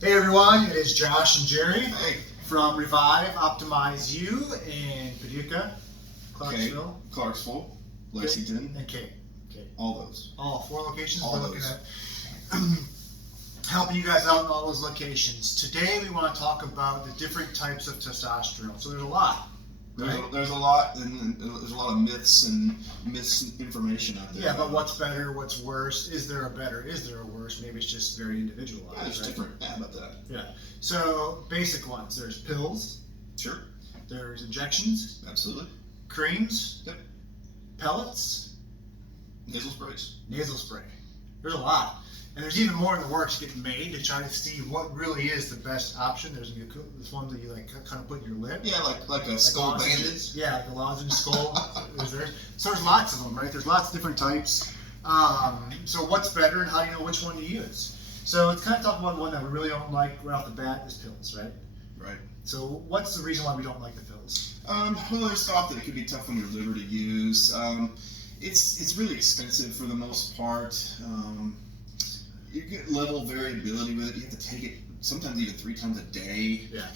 Hey everyone, it is Josh and Jerry Hey. from Revive Optimize You in Paducah, Clarksville, Clarksville, Lexington, and Kate. all those. All 4 locations. All We're looking those. at helping you guys out in all those locations. Today we want to talk about the different types of testosterone. So there's a lot. Right? There's a lot, and there's a lot of myths and misinformation out there. Yeah, but what's better, what's worse? Is there a better? Is there a worse? Maybe it's just very individualized. Yeah, there's right? different. Yeah, about that. Yeah. So basic ones. There's pills. Sure. There's injections. Absolutely. Creams. Yep. Pellets. Nasal sprays. Nasal spray. There's a lot. And there's even more in the works getting made to try to see what really is the best option. There's this one that you like kind of put in your lip. Yeah, like a skull bandage. Yeah, like a lozenge skull. So there's lots of them, right? There's lots of different types. So what's better and how do you know which one to use? So let's kind of talk about one that we really don't like right off the bat is pills, right? Right. So what's the reason why we don't like the pills? Well, there's thought that it could be tough on your liver to use. It's really expensive for the most part. You get level variability with it. You have to take it sometimes even 3 times a day. Yeah.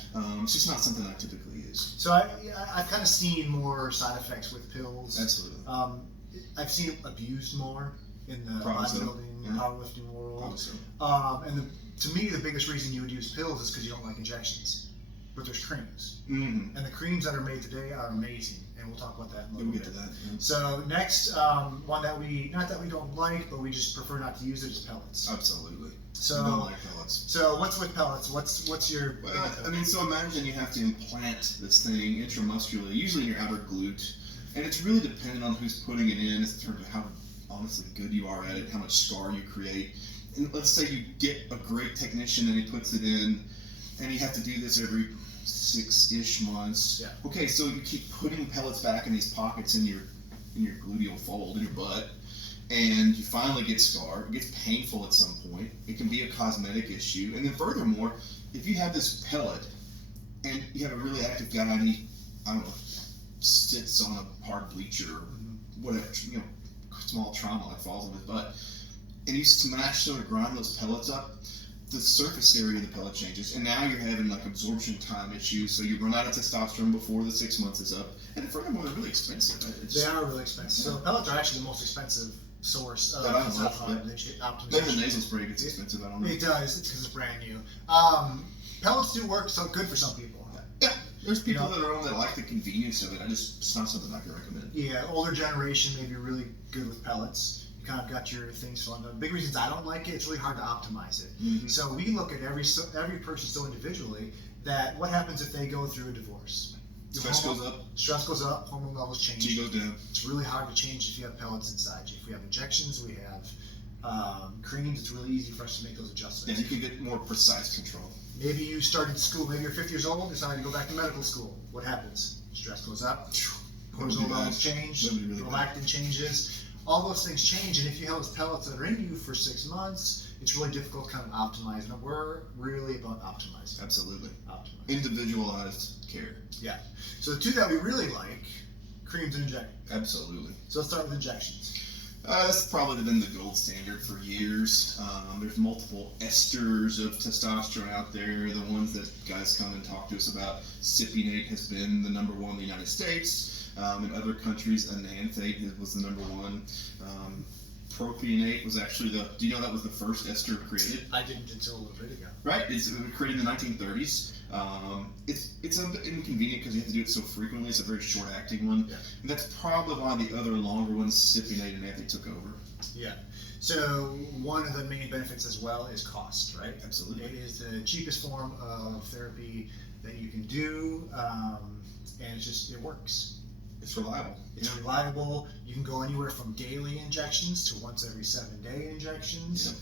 It's just not something I typically use. So I've kind of seen more side effects with pills. Absolutely. I've seen it abused more in the Probably so. bodybuilding, Yeah. powerlifting world. Probably so. And to me, the biggest reason you would use pills is because you don't like injections. But there's creams. Mm-hmm. And the creams that are made today are amazing. And we'll talk about that in a We'll little get bit. to that. Yeah. So next, one that not that we don't like, but we just prefer not to use it is pellets. Absolutely. So, I don't like pellets. So what's with pellets? What's your... Well, I mean, so imagine you have to implant this thing intramuscularly, usually in your outer glute, and it's really dependent on who's putting it in, in terms of how honestly good you are at it, how much scar you create. And let's say you get a great technician and he puts it in, and you have to do this every 6-ish months. Yeah. Okay, so you keep putting pellets back in these pockets in your gluteal fold in your butt, and you finally get scar. It gets painful at some point. It can be a cosmetic issue, and then furthermore, if you have this pellet and you have a really active guy and he, I don't know, sits on a hard bleacher or whatever, small trauma like falls on his butt, and you smash sort of grind those pellets up, the surface area of the pellet changes, and now you're having like absorption time issues, so you run out of testosterone before the 6 months is up, and furthermore, they're really expensive. They are really expensive. Yeah. So pellets are actually the most expensive source of That I know of, optimization. Maybe the nasal spray gets expensive, I don't know. It does. It's because it's brand new. Pellets do work so good for some people. Yeah, there's people that are on that like the convenience of it. It's not something I can recommend. Yeah, older generation may be really good with pellets. You kind of got your things on. The big reasons I don't like it, it's really hard to optimize it. Mm-hmm. So we look at every person so individually that what happens if they go through a divorce? Stress goes up. Stress goes up, hormone levels change. G goes down. It's really hard to change if you have pellets inside you. If we have injections, we have creams, it's really easy for us to make those adjustments. Yeah, you can get more precise control. Maybe you started school, maybe you're 50 years old, decided to go back to medical school. What happens? Stress goes up, cortisol levels change, Really prolactin changes. All those things change, and if you have those pellets that are in you for 6 months, it's really difficult to kind of optimize. And we're really about optimizing. Absolutely. Optimizing. Individualized care. Yeah. So the 2 that we really like, creams and injections. Absolutely. So let's start with injections. That's probably been the gold standard for years. There's multiple esters of testosterone out there. The ones that guys come and talk to us about, cypionate has been the number 1 in the United States. In other countries, enanthate was the number 1. Propionate was actually do you know that was the first ester created? I didn't until a little bit ago. Right, it was created in the 1930s. It's inconvenient because you have to do it so frequently. It's a very short-acting one, and that's probably why the other longer ones, cypionate and enanthate, took over. Yeah. So one of the main benefits as well is cost, right? Absolutely. It is the cheapest form of therapy that you can do, and it works. It's reliable. It's reliable. You can go anywhere from daily injections to once every 7-day injections.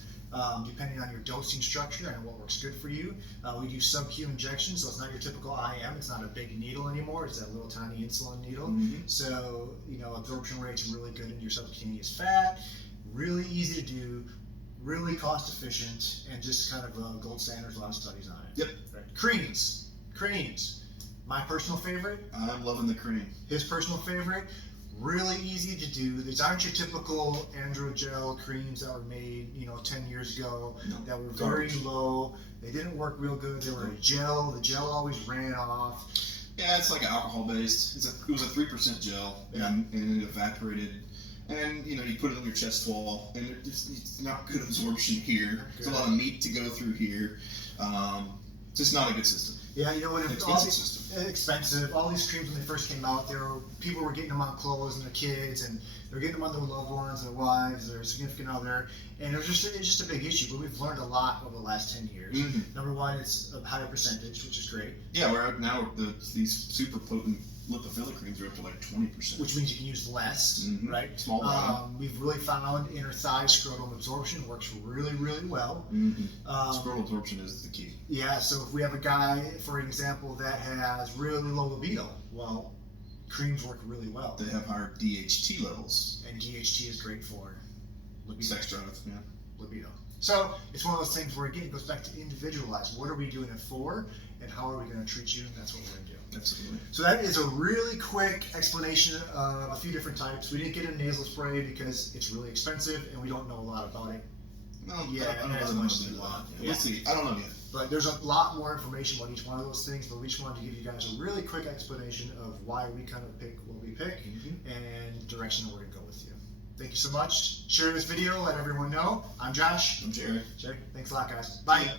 Depending on your dosing structure and what works good for you. We do sub-Q injections, so it's not your typical IM. It's not a big needle anymore. It's that little tiny insulin needle. Mm-hmm. So, absorption rate's really good into your subcutaneous fat. Really easy to do, really cost efficient, and just kind of gold standard. A lot of studies on it. Yep. Right. Creams. My personal favorite. I'm loving the cream. His personal favorite. Really easy to do. These aren't your typical androgel creams that were made, 10 years ago, No, that were very garbage. low. They didn't work real good. They were a gel. The gel always ran off. Yeah, it's like alcohol based. It was a 3% gel, Yeah. and it evaporated. And you put it on your chest wall, and it's not good absorption here. There's a lot of meat to go through here. It's just not a good system. Yeah, when An all expensive these, system. expensive. All these creams when they first came out, people were getting them on clothes and their kids, and they were getting them on their loved ones, their wives, their significant other, and it's just a big issue. But we've learned a lot over the last 10 years. Mm-hmm. Number one, it's a higher percentage, which is great. Yeah, now these super potent lipofiller creams are up to like 20%. Which means you can use less, Mhm. right? Small vial. We've really found inner thigh scrotum absorption works really, really well. Mm-hmm. Um, Scrotal absorption is the key. Yeah, so if we have a guy, for example, that has really low libido, well, creams work really well. They have higher DHT levels. And DHT is great for libido. Sex drive, yeah. libido. So it's one of those things where, again, it goes back to individualized. What are we doing it for, and how are we going to treat you? And that's what we're going to do. Absolutely. So that is a really quick explanation of a few different types. We didn't get a nasal spray because it's really expensive and we don't know a lot about it. No, Yeah, I don't know as whether much I'm as gonna you do want. that. Yeah. We'll see. I don't know yet. But there's a lot more information about each one of those things, but we just wanted to give you guys a really quick explanation of why we kind of pick what we pick and direction that we're going to go with you. Thank you so much. Share this video, let everyone know. I'm Josh. I'm Jerry. Jerry, thanks a lot, guys. Bye. Yeah.